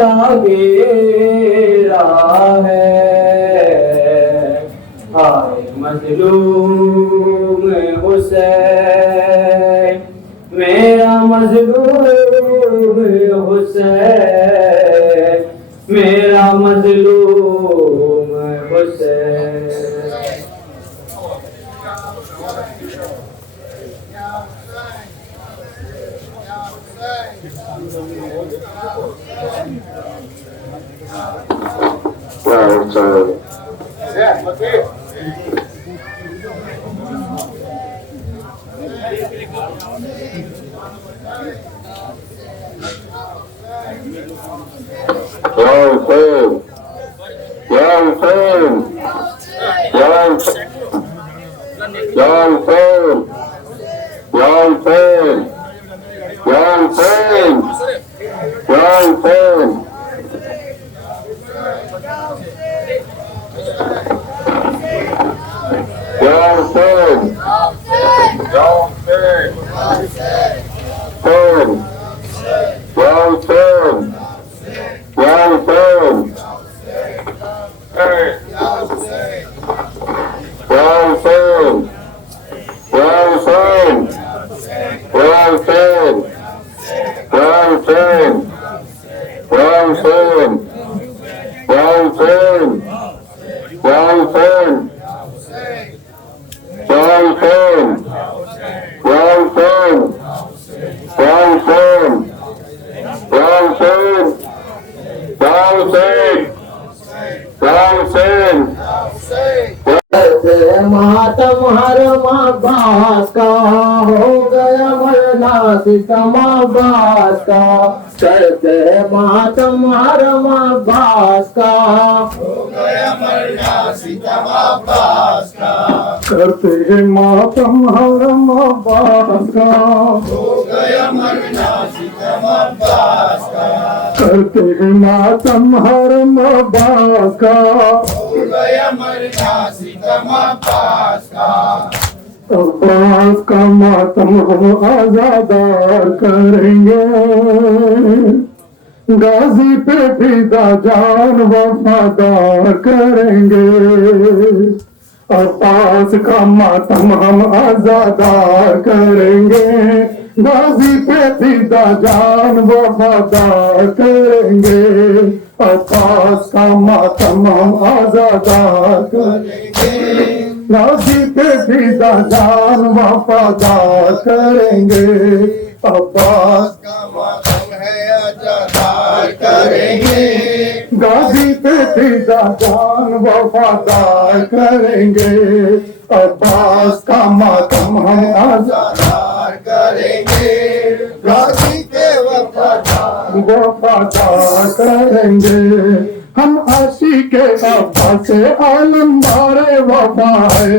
का घेरा है। हाय मजलूम हुसैन, मेरा मजलूम हुसैन, मेरा मजलूम हुसैन। मातम हर अब्बास का हो गया मरना सितम अब्बास का, करते मातम हर अब्बास का हो गया मरना सितम अब्बास का, करते मातम हर अब्बास का हो गया मरना सितम अब्बास का, करते मातम हर अब्बास का हो गया मरना सितम अब्बास का। अब्बास का मातम हम आजादार करेंगे, गाजी पे फिदा जान वफादार करेंगे। अब्बास का मातम हम आजादार करेंगे, गाजी पे फिदा जान वफादार करेंगे। अब्बास का मातम हम आजादार करेंगे, गाजी पे फिदा जान वफादार करेंगे। अब्बास का मातम है आजादार करेंगे, गाजी पे फिदा जान वफादार करेंगे। अब्बास का मातम हम आजादार करेंगे, गाजी पे वफादार करेंगे। हम आशिक़े अब्बास से आलमदारे वफा है,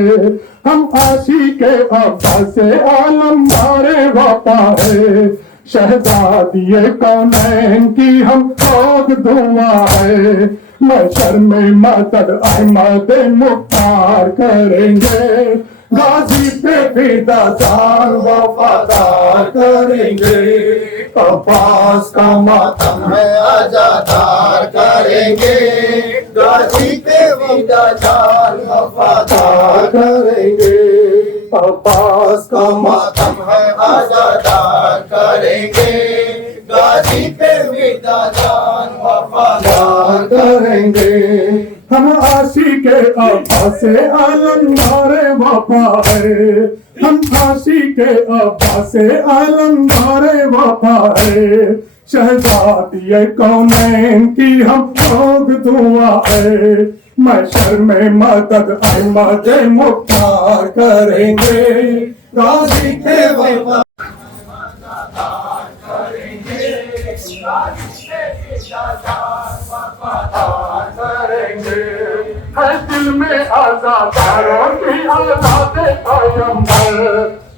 हम आशिक़े अब्बास से आलमदारे वफा है। शहजादिये कौनैन की हम खोग दुआ है, महशर में मदद अहमद मुख्तार करेंगे। गाजी पे फिदा जान वफादार करेंगे। अब्बास का मातम है आजादार करेंगे, गाजी पे फिदा जान वफादार करेंगे। अब्बास का मातम है आजादार करेंगे, गाजी पे फिदा जान वफादार करेंगे। हम आशिक़े अब्बास से आलमदारे वफा है, हम आशिक़े अब्बास से आलमदारे वफा है। शहजादिये कौनैन की हम लोग दुआ है, महशर में मदद अहमद मुख्तार करेंगे। गाजी पे वफादार करेंगे, गाजी पे फिदा जान वफादार करेंगे। है दिल में आज़ादारों की औलादे पैगंबर,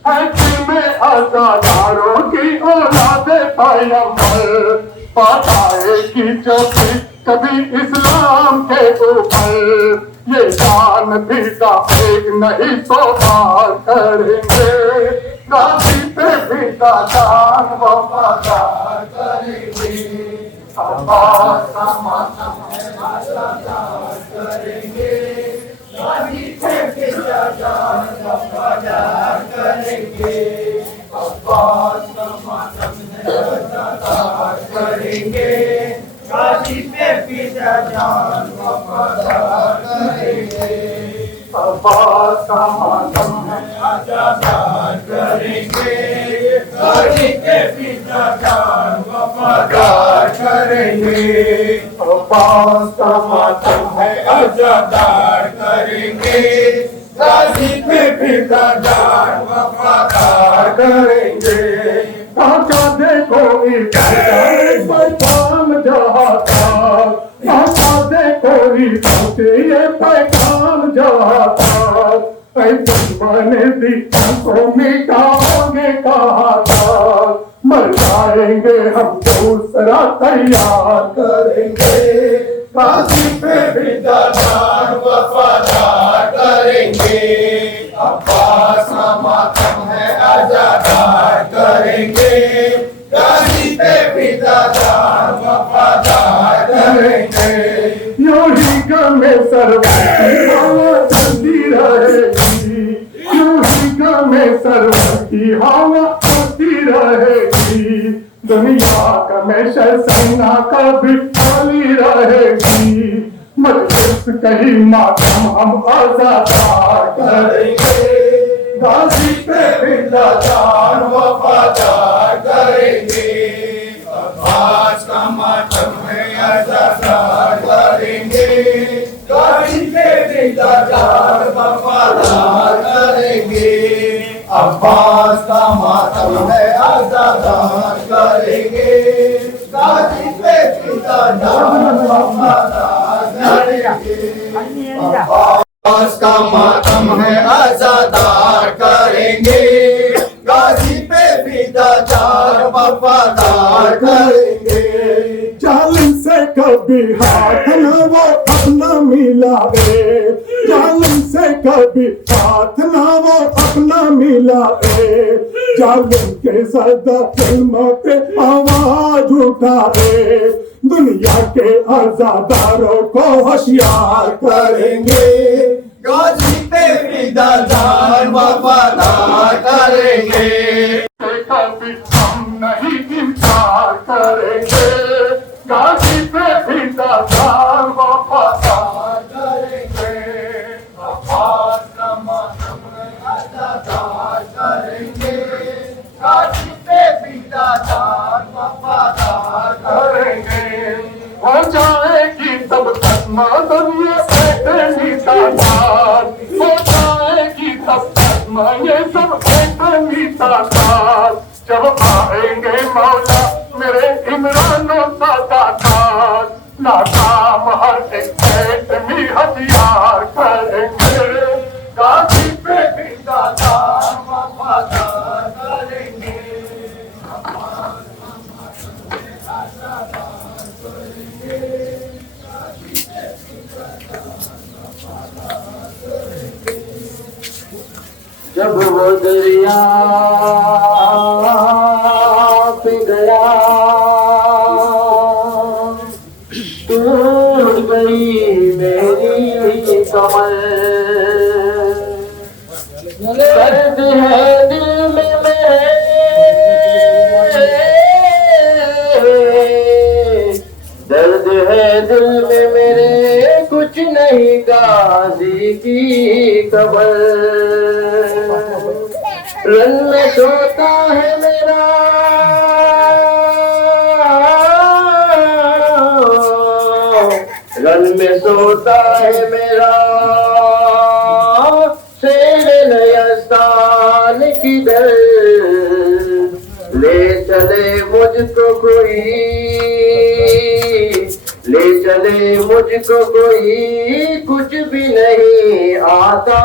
है दिल में आज़ादारों की औलादे पैगंबर। पाताएगी जो कभी इस्लाम के ऊपर, ये जान फिदा एक नहीं सौ बार करेंगे। गाजी पे फिदा जान वफादार करेंगे। अब्बास का मातम है आज़ादार करेंगे, गाजी पे पिता जान वफादार करेंगे। अब्बास का मातम है आज़ादार करेंगे, गाजी पे पिता जान वफादार करेंगे। अब्बास का मातम है आज़ादार करेंगे, गाजी पे पिता जान वफादार करेंगे। अब्बास का मातम है आज़ादार करेंगे, गाजी पे पिता जान वफादार करेंगे। आका देखो इधर पैगाम जाता, आका देखो इधर ये पैगाम जाता। बने दी हमको मिटाओगे कहा था, मर जाएंगे हम दूसरा तैयार करेंगे, गाजी पे पिता जान वफादार करेंगे। अब्बास का मातम है आज़ादार करेंगे, गाजी पे पिता जान वफादार करेंगे। यूं ही गमे सरवती हवा चलती रहेगी, यूं ही गमे सरवती हवा चलती रहेगी। दुनिया का हमेशा सेना कभी खाली रहेगी, मजलिस कहीं मातम हम आज़ादार करेंगे, गाजी पे पिता जान वफादार करेंगे। अब्बास का मातम है आज़ादार करेंगे, गाजी पे पिता जान वफादार करेंगे। अब्बास का मातम है आज़ादार करेंगे, गाजी पे पिता जान वफादार करेंगे। अब्बास का मातम है आज़ादार करेंगे, गाजी पे पिता जान वफादार करेंगे। जालिम से कभी हाथ न वो अपना मिलाए, जालिम से कभी हाथ न वो अपना मिलाए। जालिम के सदा फिल्मों पे आवाज उठाए, दुनिया के आज़ादारों को होशियार करेंगे, गाजी पे पिता जान वफादार करेंगे। कभी हम नहीं इंकार करेंगे, गाजी पे पिता जान वफादार करेंगे। अब्बास का मातम है आज़ादार करेंगे, गाजी पे पिता जान वफादार करेंगे। हो जाएगी तब तक ये इतनी तादाद, हो जाएगी तब तक ये सब इतनी तादाद। जब आएंगे मौला मेरे इमरानों का तादाद, नाकाम हर एक में हथियार करेंगे, गाजी पे पिता जान वफादार करेंगे। जब वो दरिया पिघला टूट गई मेरी कमर, दर्द है दिल में दर्द है दिल में मेरे, कुछ नहीं गाजी की खबर। रन में सोता है मेरा रन में सोता है मेरा शेर नयस्तान किधर, ले चले मुझको कोई, ले चले मुझको कोई, कुछ भी नहीं आता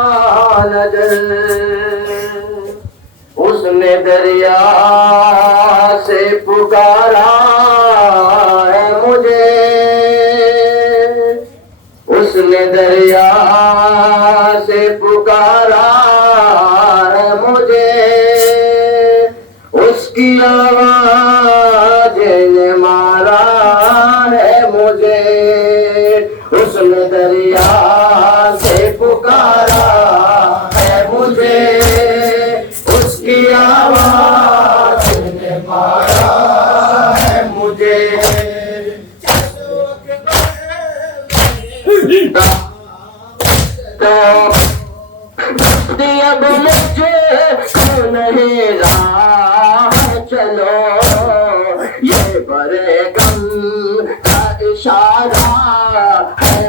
नजर। उसने दरिया से पुकारा है मुझे, उसने दरिया से पुकारा है मुझे, उसकी आवाज़ ने मारा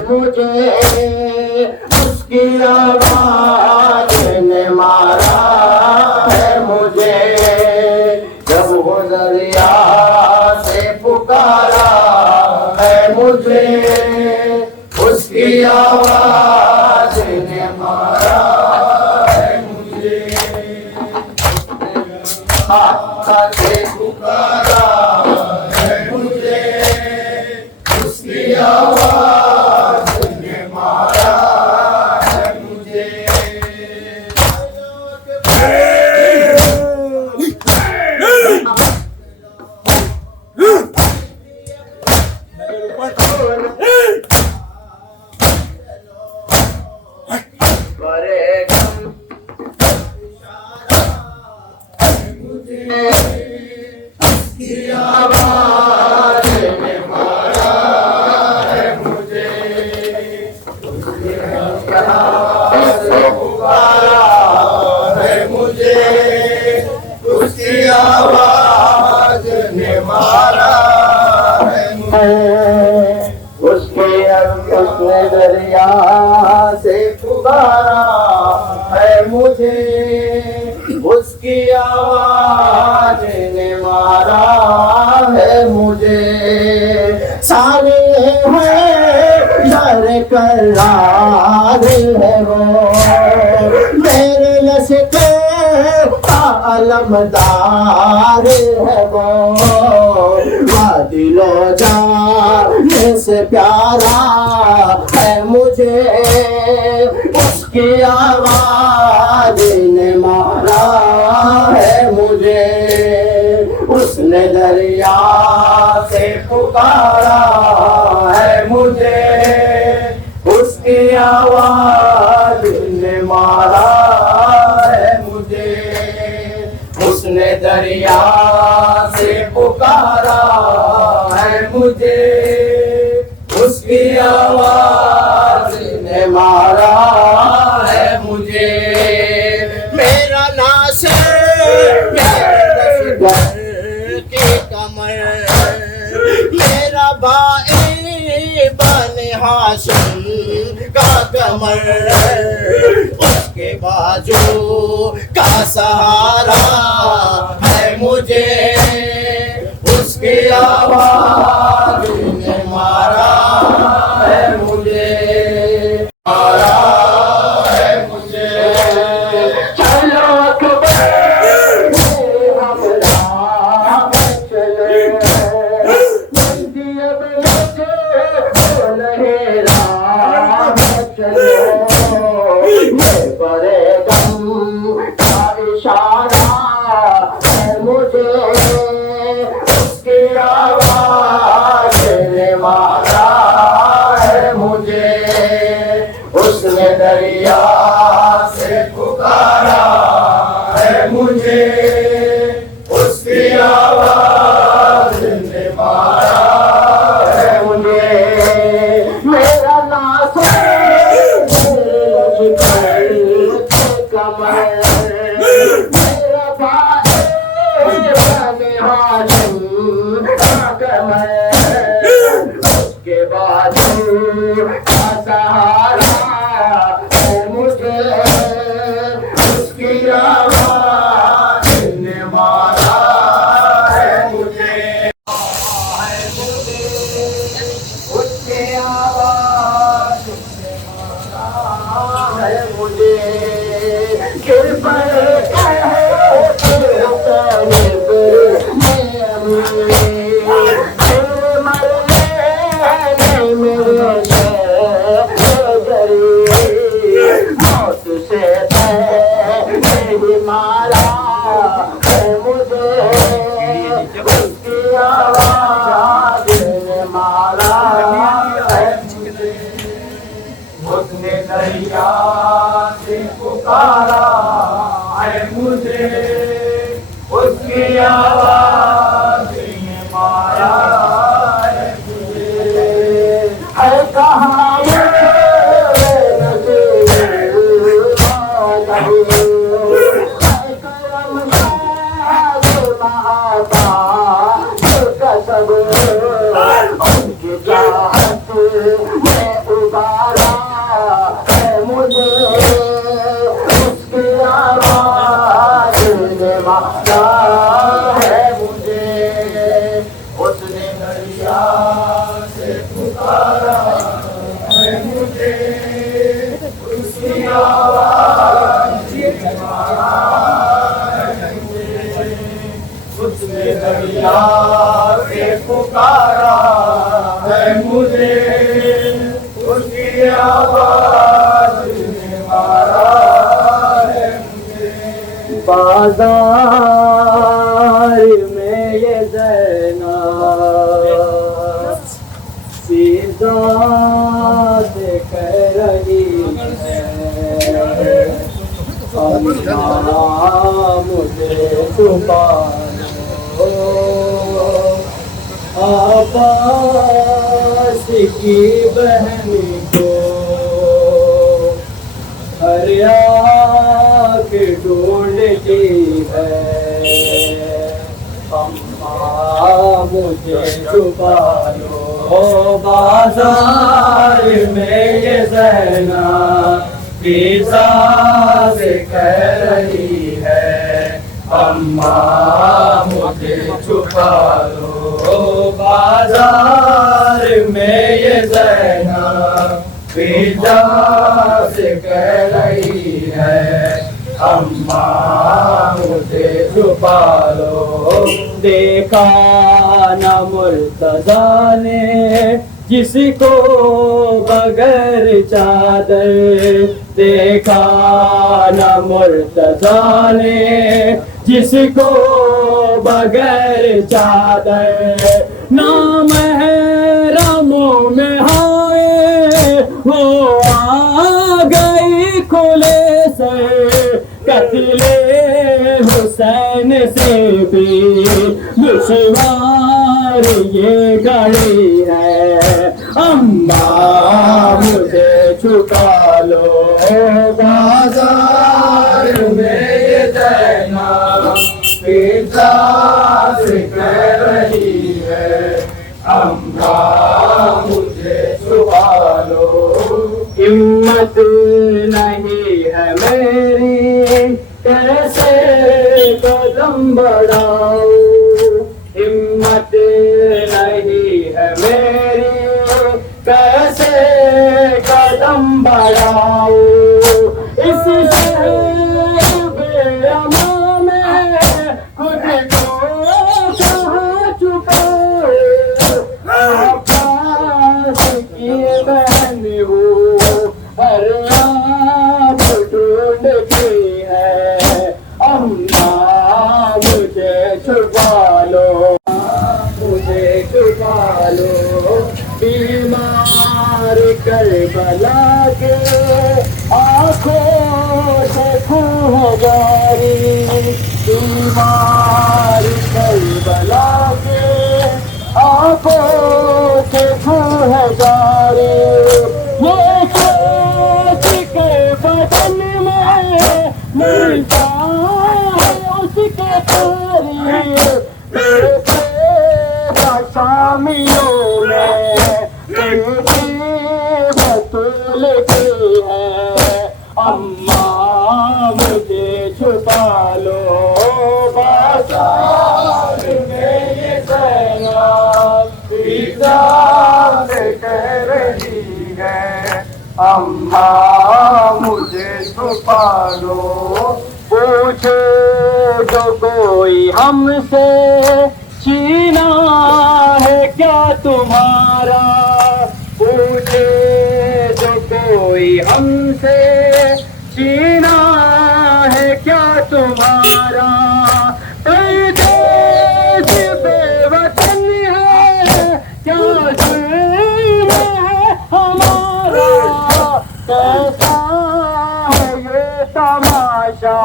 मुझे उसकी आवाज ने मारा है मुझे, जब वो दरिया से पुकारा है मुझे, उसकी आवाज ने मारा है मुझे, हाथ से पुकारा है मुझे, उसकी आवाज ने मारा है मुझे। उसने दरिया से पुकारा है मुझे, उसकी आवाज ने मारा है मुझे, सारे हैं डर करार है वो, मेरे लश्कर का अलमदार है वो, दिलो जाने से प्यारा है मुझे, उसकी आवाज ने मारा है मुझे, उसने दरिया से पुकारा है मुझे, उसकी आवाज ने मारा है मुझे, उसने दरिया से पुकारा है मुझे, उसकी आवाज ने मारा है मुझे, मेरा नासिर मेरा की कमर, मेरा भाई बने हाशिम का कमर, उसके बाजू का सहारा है मुझे, उसकी आवाज ने मारा है मुझे, मारा है मुझे, चलो अकबर हम राह चले, बंदी अब मुझे नहीं राह चले, ये बड़े गम का इशारा है मुझे, उसकी आवाज ने मारा है मुझे, उसने दरिया से पुकारा है मुझे, उसकी आवाज ने मारा है मुझे, मेरा नासिर कमर, मेरा भाई बने हाशिम का कमर, उसके बाजू का सहारा है मुझे, उसकी आवाज ने मारा है मुझे, उसकी आवाज ने मारा है मुझे, कृपा मारा है मुझे, उसकी आवाज ने मारा है मुझे, उसने दरिया से पुकारा है मुझे, उसकी आवाज ने मारा है मुझे, है कहाँ उनकी चाहत में उबार बाजार में ये ज़ैना सीधा से कह रही है अम्मा मुझे छुपा लो आबास की बहन को हर आँख ढूंढती है अम्मा मुझे छुपा लो बाजार में ये ज़ैना पिज़्ज़ा से कह रही है अम्मा मुझे छुपा लो बाजार में ये ज़ैना पिज़्ज़ा से कह रही है अम्मा मुझे छुपा लो देखा न मुर्तज़ा ने जिसको बगैर चादर देखा न मुर्तज़ा ने जिसको बगैर चादर नाम है रामों में हाय वो आ गई खुले से कत्ले हुसैन से भी दुश्वार ये घड़ी है अम्मा मुझे छुपा लो बाजार में ये ज़ैना पिज़्ज़ा से कह रही है अम्मा मुझे छुपा लो हिम्मत नहीं है मेरी कैसे कदम बढ़ाऊं हिम्मत नहीं है मेरी कैसे कदम बढ़ाऊं इस शहर बेअमा में खुद को कहाँ छुपाऊं आकाश की बहन हूँ हर आँख ढूंढती है अम्मा मुझे छुपा लो मुझे छुपा लो बीमार करबला के आँखों से खूह जारी बीमार करबला के आँखों से खूह जारी ये सोच के बदन में मिलता है उसके तारीफ शामियों में बतूल की है अम्मा मुझे छुपा लो बाजार में ये ज़ैना पिज़्ज़ा से कह रही है अम्मा मुझे छुपा लो पूछे जो कोई हमसे छीना है क्या तुम्हारा पूछे जो कोई हमसे छीना है क्या तुम्हारा देश बेवतन है क्या जुर्म है हमारा कैसा है ये तमाशा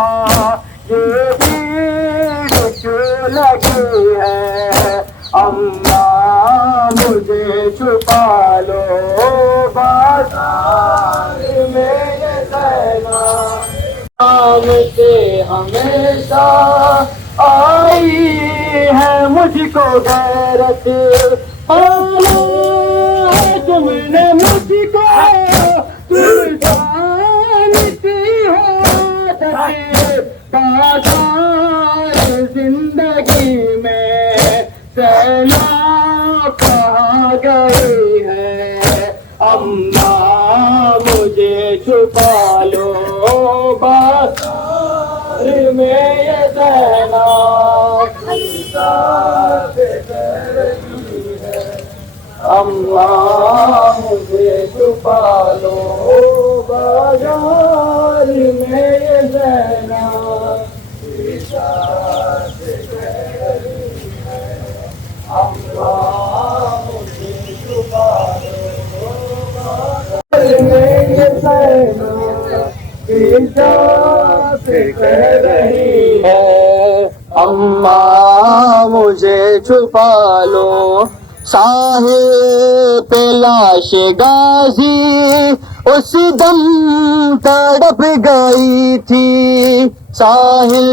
ये भीड़ क्यों लगी है अम्मा मुझे छुपा लो बाजार में ये ज़ैना नाम से हमेशा आई है मुझको गैरत पाला है तुमने मुझको तुम जानती हो बाजार जिंदगी में सैलाब कहाँ गई है अम्मा मुझे छुपा लो बाजार में ये ज़ैना अम्मा मुझे छुपा लो बाजार में ये ज़ैना से कह रही है, अम्मा मुझे छुपा लो साहिल पे लाश गाजी उस दम तड़प गई थी। साहिल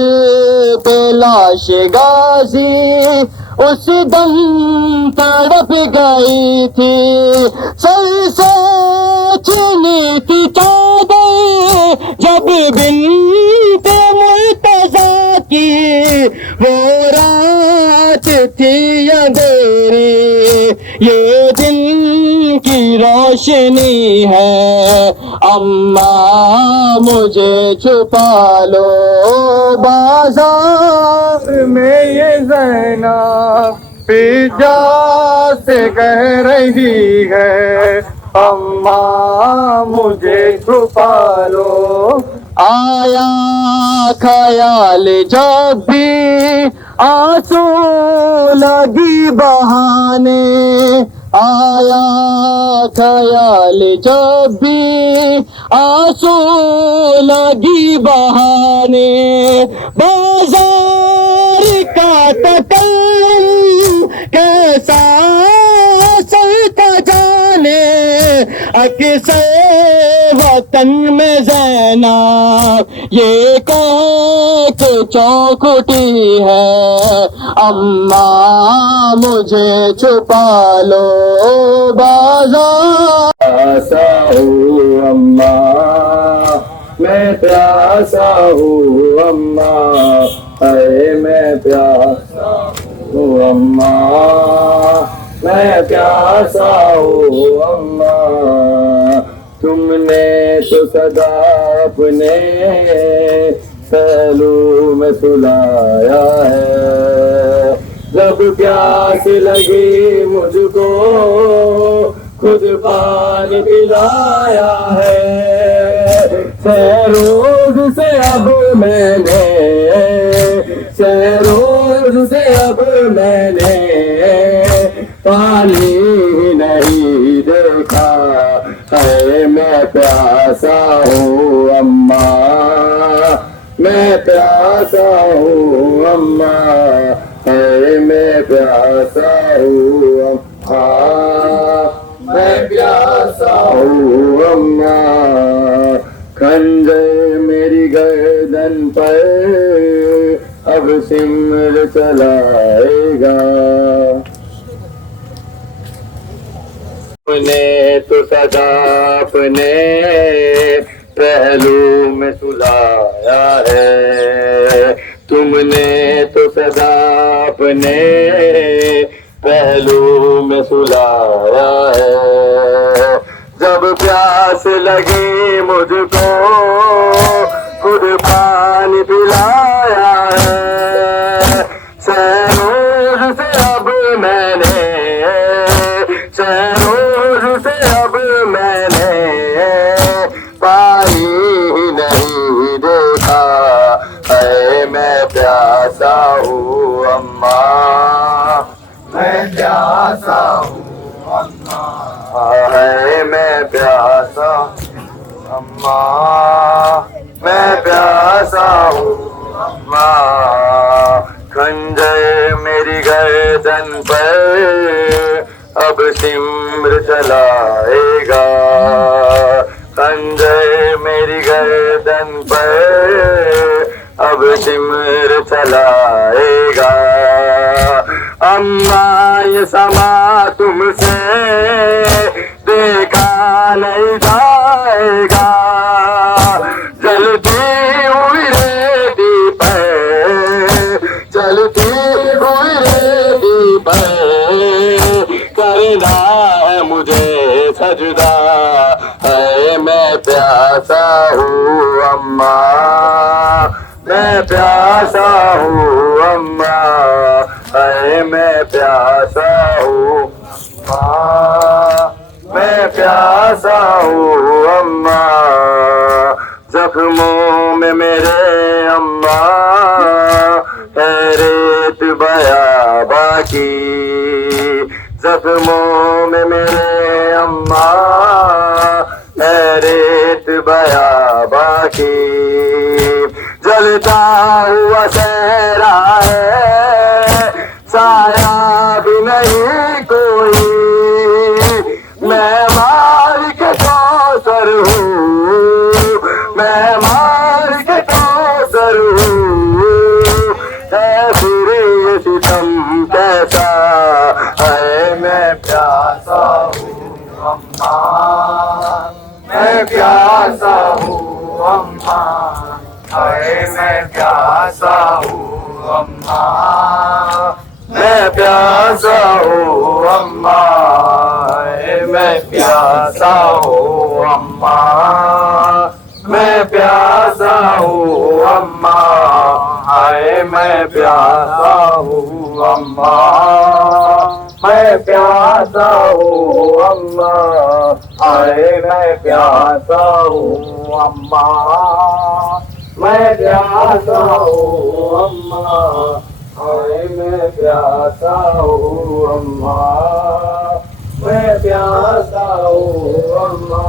पे लाश गाजी उस दम तड़प गई थी। सर से छीनी थी चादर जब बिन्ते मुर्तज़ा की, वो रात थी अंधेरी ये दिन की रोशनी है। अम्मा मुझे छुपा लो बाजार में ये ज़ैनब पिजा से कह रही है, अम्मा मुझे छुपा लो। आया ख्याल जब भी आंसू लगी बहाने, आया ख्याल जब भी आंसू लगी बहाने। बाजार का तकल्लुम कैसा सलता जाने, अक्सर वतन में ज़ैनब ये कह के चौखुटी है, अम्मा मुझे छुपा लो बाजार। प्यासा हूँ अम्मा मैं प्यासा हूँ अम्मा, अरे मैं प्यासा हूँ अम्मा मैं प्यासा हूँ अम्मा। तुमने तो सदा अपने पहलू में सुलाया है, जब प्यास लगी मुझको खुद पानी पिलाया है। रोज से अब मैंने रोज से अब मैंने पानी नहीं देखा है। मैं प्यासा हूँ अम्मा मैं प्यासा हूँ अम्मा, है मैं प्यासा हूँ अम्मा मैं प्यासा हूँ अम्मा। खंजर मेरी गर्दन पर अब सिमर चलाएगा, अपने तो सदा अपने पहलू में सुलाया है। तुमने तो सदा अपने पहलू में सुलाया है। जब प्यास लगी मुझको खुद पानी पिलाया है। रोज से अब मैंने रोज से अब मैंने पानी नहीं देखा है। मैं प्यासा हूँ अम्मा मैं प्यासा हूँ अम्मा, है मैं प्यासा अम्मा मैं प्यासा हूँ अम्मा। खंजर मेरी गर्दन पर अब सिमर चलाएगा, खंजर मेरी गर्दन पर अब सिमर चलाएगा। अम्मा ये समा तुमसे देखा नहीं जाएगा, जलती हुई रेती पर चलती हुई रेती पर करना है मुझे सजदा, है मैं प्यासा हूँ अम्मा मैं प्यासा हूँ अम्मा, है मैं प्यासा हूँ अम्मा मैं प्यासा हूँ अम्मा। जख्मों में मेरे अम्मा है रेत बयाबा की, जख्मों में मेरे अम्मा है रेत बयाबा की। जलता हुआ सहरा है, साया भी नहीं कोई, मैं मालिक कौसर हूँ, मैं मालिक कौसर हूँ। है फिर ये सितम कैसा है, मैं प्यासा हूँ अम्मा, मैं प्यासा हूँ अम्मा, हाय मैं प्यासा हूँ अम्मा, मैं प्यासा हूँ अम्मा, मैं प्यासा हूँ अम्मा, मैं प्यासा हूँ अम्मा, हाय मैं प्यासा हूँ अम्मा, मैं प्यासा हूँ अम्मा, हाय मैं प्यासा हूँ अम्मा, मैं प्यासा हूँ अम्मा, हाय मैं प्यासा हूँ अम्मा, मैं प्यासा हूँ अम्मा,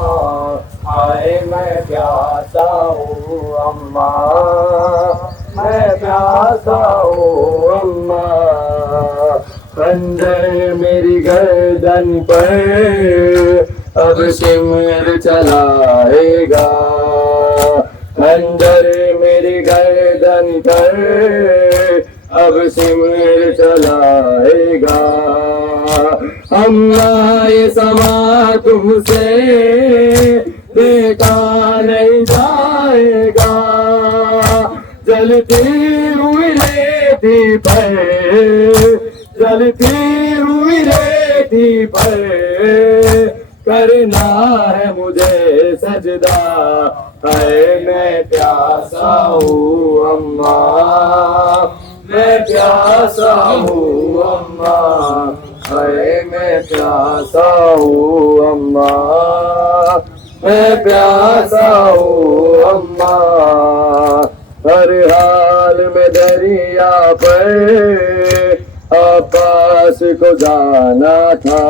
हाय मैं प्यासा हूँ अम्मा, मैं प्यासा हूँ अम्मा। खंजर मेरी गर्दन पर अब सिमर चलाएगा, खंजर मेरी गर्दन पर अब सिमर चलाएगा। अम्मा ये समा तुमसे देखा नहीं जाएगा, जलती हुई रेती पर, जलती हुई रेती पर करना है मुझे सजदा, है मैं प्यासा हूँ अम्मा, मैं प्यासा हूँ अम्मा, है मैं प्यासा हूँ अम्मा, मैं प्यासा हूँ अम्मा। हर हाल में दरिया पर अब्बास को जाना था,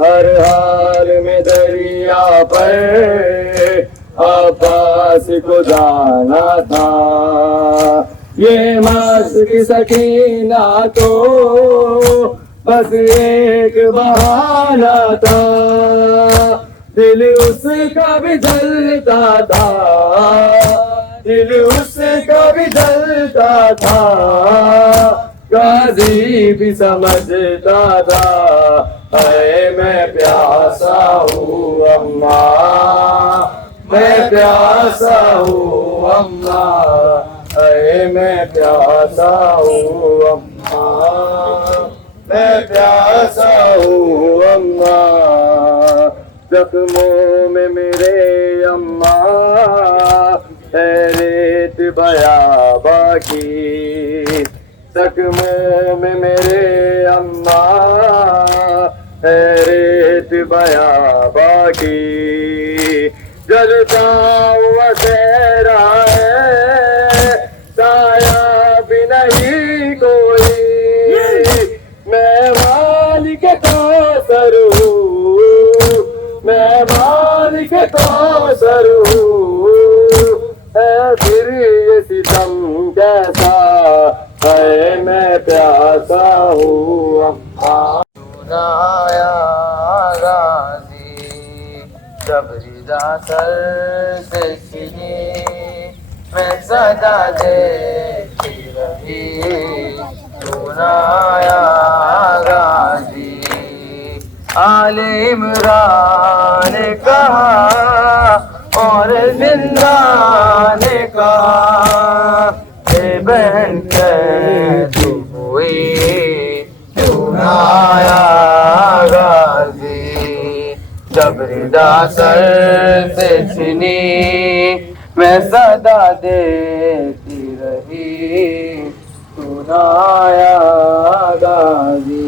हर हाल में दरिया पर अब्बास को जाना था। ये मस्त सकीना तो बस एक बहाना था, दिल उसका भी जलता था, दिल उसका भी जलता था, गाजी भी समझता था, है मैं प्यासा हूँ अम्मा, मैं प्यासा हूँ अम्मा, है मैं प्यासा हूँ अम्मा, मैं प्यासा हूँ अम्मा। जख्मों में मेरे अम्मा है रेत बयाबा की, जख्मों में मेरे अम्मा है रेत बयाबा की। जलता हुआ सहरा है, साया भी नहीं कोई, मैं मालिक कौसर हूँ, मैं मालिक कौसर हूँ। है फिर ये सितम कैसा है, मैं प्यासा हूँ अम्मा। सुनाया गाजी जब रिदा सर से सीने मैं सदा देती रही, सुनाया गाजी आले इमरान ने कहा और जिंदा ने कहा, हे बहन कैसी हुई सुनाया गाजी जब रिदा सर से छिनी मैं सदा देती रही, सुनाया गाजी।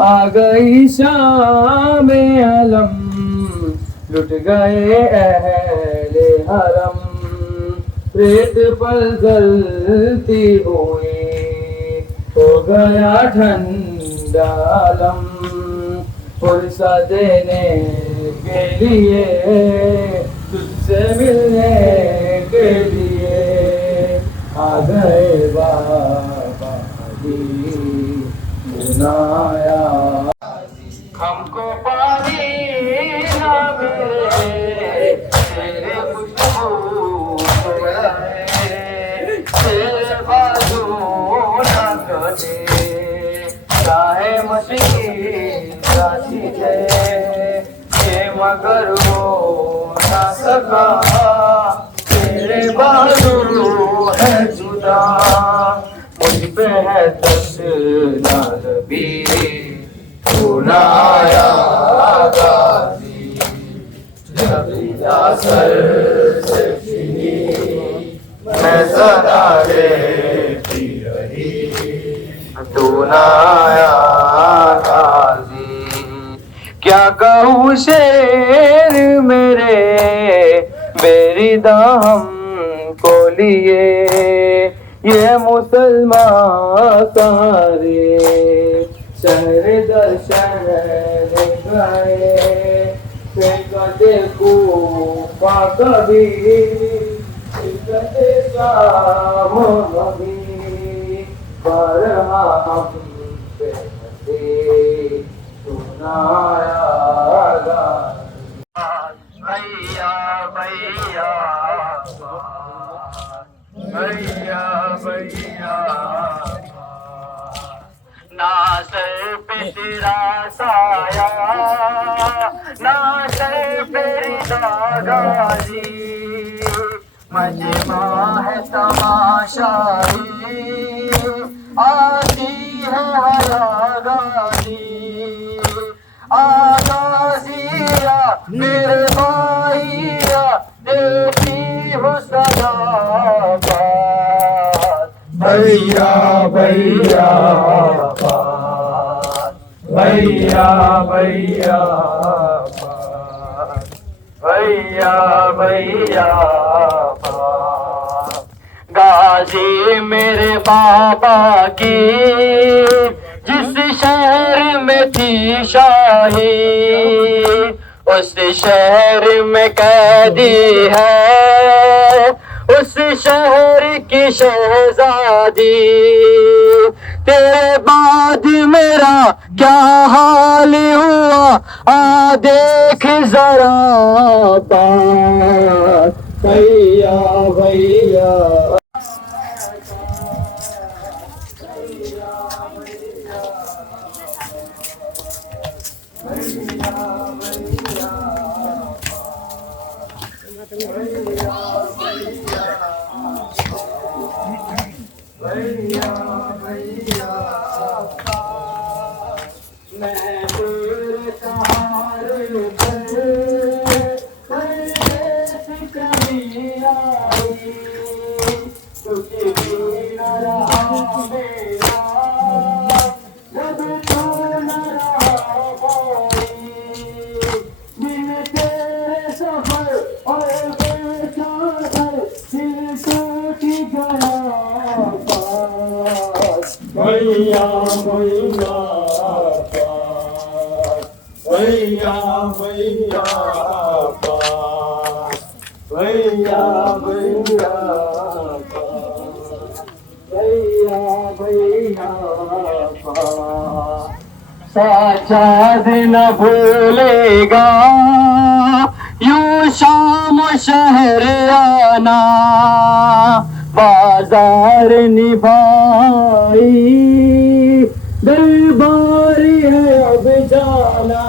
आ गई शाम अलम लुट गए अहले हरम, रेत पर गलती हुई, हो गया ठंडा लम, फुर्सत देने के लिए, तुझसे मिलने के लिए आ गए बाबा जी, सुनाया हमको पानी ना मिले, तेरे खुशबू तेरे बाजू ना कटे, चाहे मशीन राशि है ये मगर हो ना सका, तेरे बाजू है जुदा, मुझ पे है तस्ना नबी, सुनाया गाजी, जब सर से चीनी मैं सदा रहती रही, सुनाया गाजी। क्या कहूँ शेर मेरे बेरिदा हमको लिए, ये मुसलमान सारे शहर दर शहर गए, कदे कूफा कभी, कदे शाम कभी, बरहा हम पे हंसे, सुनाया भैया भैया भैया भैया, ना सर पे तेरा साया, ना सर पे दादाजी, मजमा है तमाशाई, आती है हयागानी, आगाजिया मेरे भाइया, देती हो सदा भैया भैया भैया भैया भैया भैया, गाजी मेरे बाबा की जिस शहर में थी शाही, उस शहर में कैदी है, उस शहर की शहजादी, तेरे बाद मेरा क्या हाल हुआ, आ देख जरा पास, भैया भैया भैया भैया, मैं तेरे सहारे पर परदेस कभी आई, तुझे न रहा मेरा, जब तू न रहा कोई, दिन तेरे सफर और बेचादर, दिल टूट गया भैया भैया भैया भैया भैया भैया भैया भैया, साजाद न भूलेगा यूं शाम शहर आना, बाजार निभाई दरबारी है अब जाना,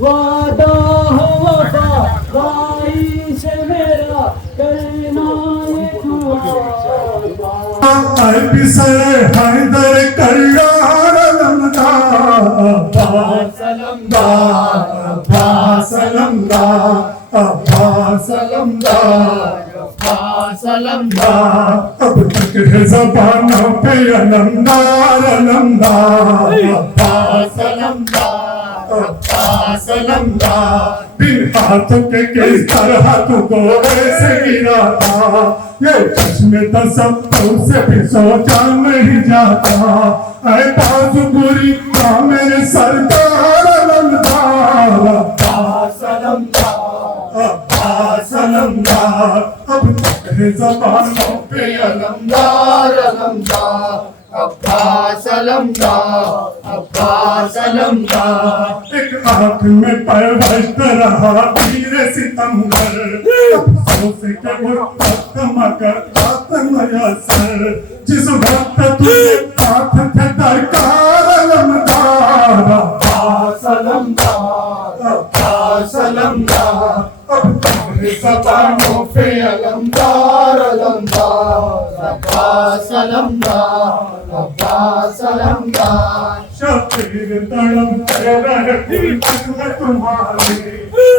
वादा हो वफादारी से मेरा करना ये दुआ, हैदर कल्लार सलमदार अलमदार अब तक है ज़बानों पे अलमदार अलमदार अब्बास अलमदार अब्बास अलमदार बिन हाथों के किस तरह तू गोरे से गिरा था ये चश्मे तसव्वुर से भी सोचा नहीं जाता ऐ बाजू बुरी का मेरे सरदार अलमदार अब्बास अलमदार अब्बास अलमदार अब तक है ज़बानों पे अलमदार अलमदार अब्बास अलमदार अब्बास अलमदार एक आंख में परवश्त रहा वीर सितंबर अफसोस के वक्त मगर बात मयसर जिस वक्त तुझे हाथ थे दरकार अलमदार अब्बास अलमदार अब्बास अलमदार अब तुम्हें ज़बानों पे अलमदार अलमदार अब्बास अलमदार अब्बास अलमदार शबीर तड़पते रहे फूल में तुम्हारे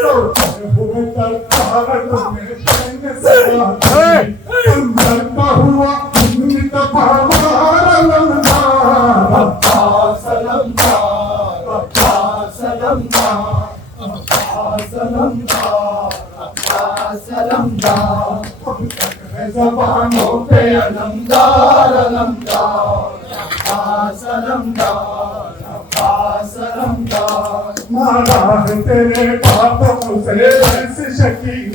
रोते हुए दरबार तुम्हें चैन से आते अंदर का हुआ उम्मीद पहाड़ अलमदार अब्बास अलमदार अब्बास अलमदार अब्बास अलमदार अब्बास अलमदार अब तक है ज़बानों पे अलमदार अलमदार अब्बास अलमदार अब्बास अलमदार मारा है तेरे बातों से ऐसे शकील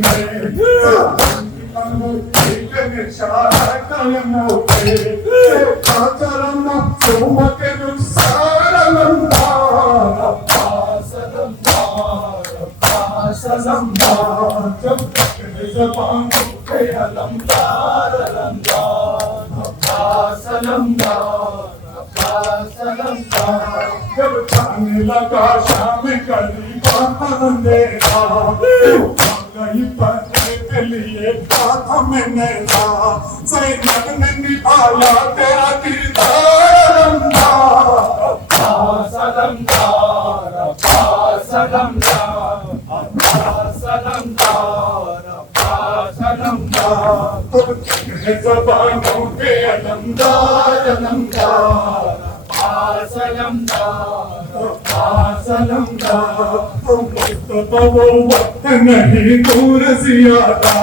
एक निशाना कलमों पे चरम तुम के रुखसार अलमदार अब्बास अलमदार अब्बास अलमदार जब तक है ज़बानों पे अलमदार अलमदार अब्बास अलमदार अब्बास अलमदार जब जाने लगा शाम कली अंधेरा गई पढ़ने के लिए बात मैंने था सैनक ने निभाया तेरा किरदार अलमदार अब्बास अलमदार अब्बास अलमदार अब्बास अलमदार अब्बास अलमदार अब तक है ज़बानों पे अलमदार अलमदार अब्बास अलमदार अब्बास अलमदार मुस्तफा वो वक्त नहीं दूर ज्यादा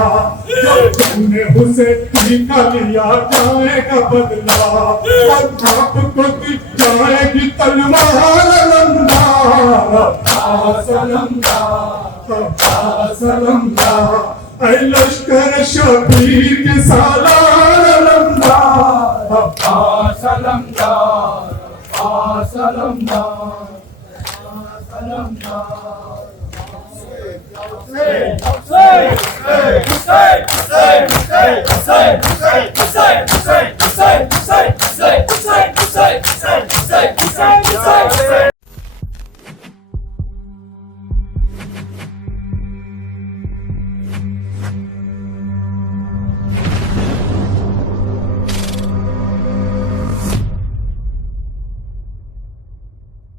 जब तुमने उसे टीका लिया जाएगा बदला और आपको दी जाएगी तलवार अलमदार अब्बास अलमदार अब्बास अलमदार ऐ लश्कर शबीर के सालार अलमदार अब्बास अलमदार अब्बास अलमदार अलमदार